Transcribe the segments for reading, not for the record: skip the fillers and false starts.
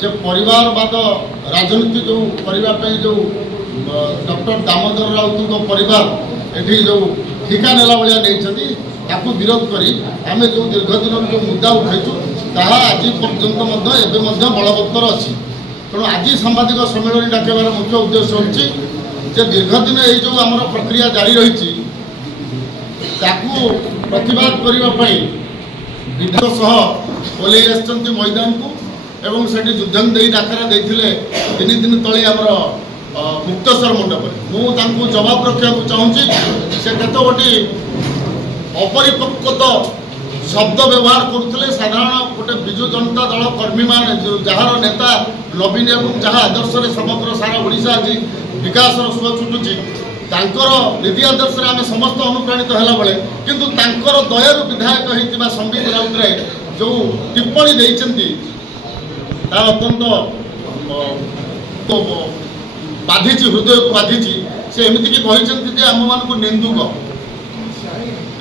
जे परिवारवाद राजनीति जो करने जो डॉक्टर दामोदर राउत परिवार ये जो ठिका नेला भाया नहीं विरोध करी आम जो दीर्घ दिन जो मुद्दा उठाइचु ताहा आज पर्यंत एवं बलवत्तर अच्छी तेणु आज सांबादिक सम्मेलन डाकबार मुख्य उद्देश्य होची दीर्घ दिन ये जो आम प्रक्रिया जारी रही प्रतिवाद करने विधायक सह ओल्लई आसछन्ति मैदान को एवं से युद्धन दे डाकरा देते 3 दिन तले आमर मुक्तेश्वर मंडप मुझे जवाब रखा चाहूँगी से कत गोटे अपरिपक्वत शब्द व्यवहार करुले साधारण गोटे विजु जनता दल कर्मी मान जार नेता नवीन एवं जहाँ आदर्श समग्र सारा ओडिशा आज विकास सुख छुटुची नीति आदर्श आम समस्त अनुप्राणित है बेले किंतु दयारू विधायक होता संबित राउत जो टिप्पणी देती अत्यंत बाधि हृदय को बाधि से एमती कहते आम मान निंदुक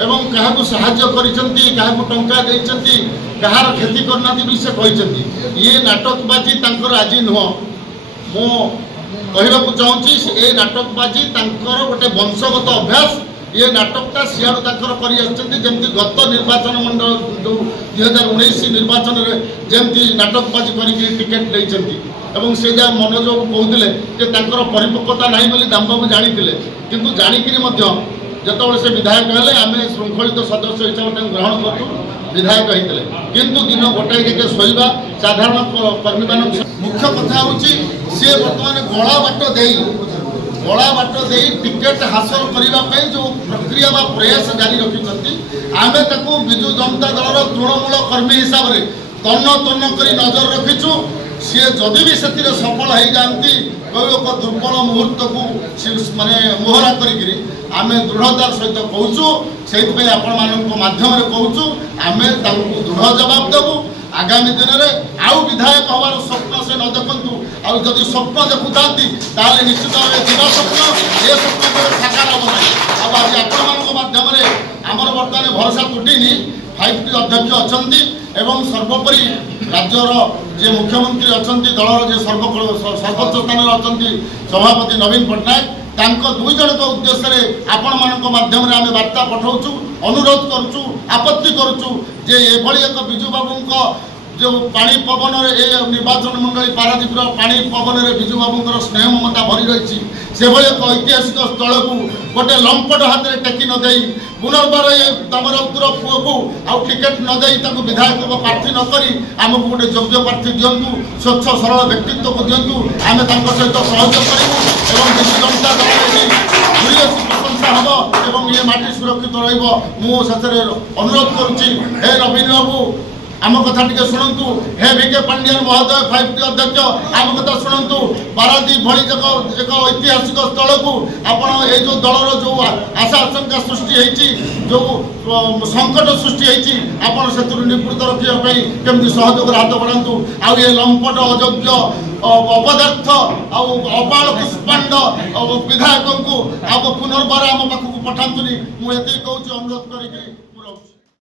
एवं क्या साहाय्य कर टंका देती कहार क्षति करना भी से कहते ये नाटकबाजी आज नुह मो कहवाक चाहूँगी ये नाटकबाजी गोटे वंशगत अभ्यास ये नाटकटा सियाड़ करमती गत निर्वाचन मंडल जो 2019 निर्वाचन में जमती नाटकबाजी कर टिकेट देती एवं से जहाँ मनोज कहते परिपक्वता नहीं बोली दामबाबू जानी किंतु जाणिक जिते से विधायक हेले आम श्रृंखलित सदस्य हिसाब से ग्रहण करूँ विधायक होते किंतु दिन गोटाए के शोवा साधारण कर्मी मान मुख्य कथा हूँ सी बर्तमान गला बाट दे टिकेट हासिल करने जो प्रक्रिया व प्रयास जारी रखिंट आम विजु जनता दल तृणमूल कर्मी हिसाब से तन्न तन्न कर नजर रखीचु सी जदि भी से सफल हो जाती एक दुर्बल मुहूर्त को माने मोहरा करें दृढ़तार सहित कहूँ से माध्यम कहूँ आम दृढ़ जवाब देवु आगामी दिन में आउ विधायक हमार स्वप्न से न देखु आदि स्वप्न देखुता निश्चित भाव जीवा स्वप्न ये स्वप्न साकार हम ना आज आपण माध्यम आमर बर्तमान भरोसा तुटिनी 5टी अध्यक्ष अच्छा सर्वोपरि राज्यर जे मुख्यमंत्री अच्छा दलर जे सर्वोच्च स्थान अच्छा सभापति नवीन पट्टनायक 2 जन उद्देश्य आपण मान माध्यम आम वार्ता पठाऊँ अनुरोध करुचु आपत्ति करुचु जे एभली एक विजु बाबू जो पानी पवन निर्वाचन मंडली पारादीप पानी पवन विजु बाबू स्नेह ममता भरी रही से एक ऐतिहासिक स्थल को गोटे लंपट हाथ में टेकी न दे पुनर्बार ये दामोदर पुओ को आउ टिकेट न दे विधायक प्रार्थी नक आमको गोटे योग्य प्रार्थी दिंतु स्वच्छ सरल व्यक्तित्व को दिंतु आम सहित सहयोग करूँ विजु जनता दल प्रशंसा हम और ये माटी सुरक्षित रुझे अनुरोध करुच्ची हे नवीन बाबू आम कथा टे शुणु हे वीके पांडियन महोदय 5टी अध्यक्ष आम कथा शुणु पारादीप भली एक ऐतिहासिक स्थल को आपण ये जो दलर जो आशा आशंका सृष्टि जो संकट सृष्टि आपण से निवृत्त रखापी केमती सहयोग हाथ बढ़ातु आउ ये लंपट अयोग्य अपदार्थ अपाल पुष्पांड विधायक को पुनर्बार आम पाखक पठातुनी मुझे कहूँ अनुरोध करी।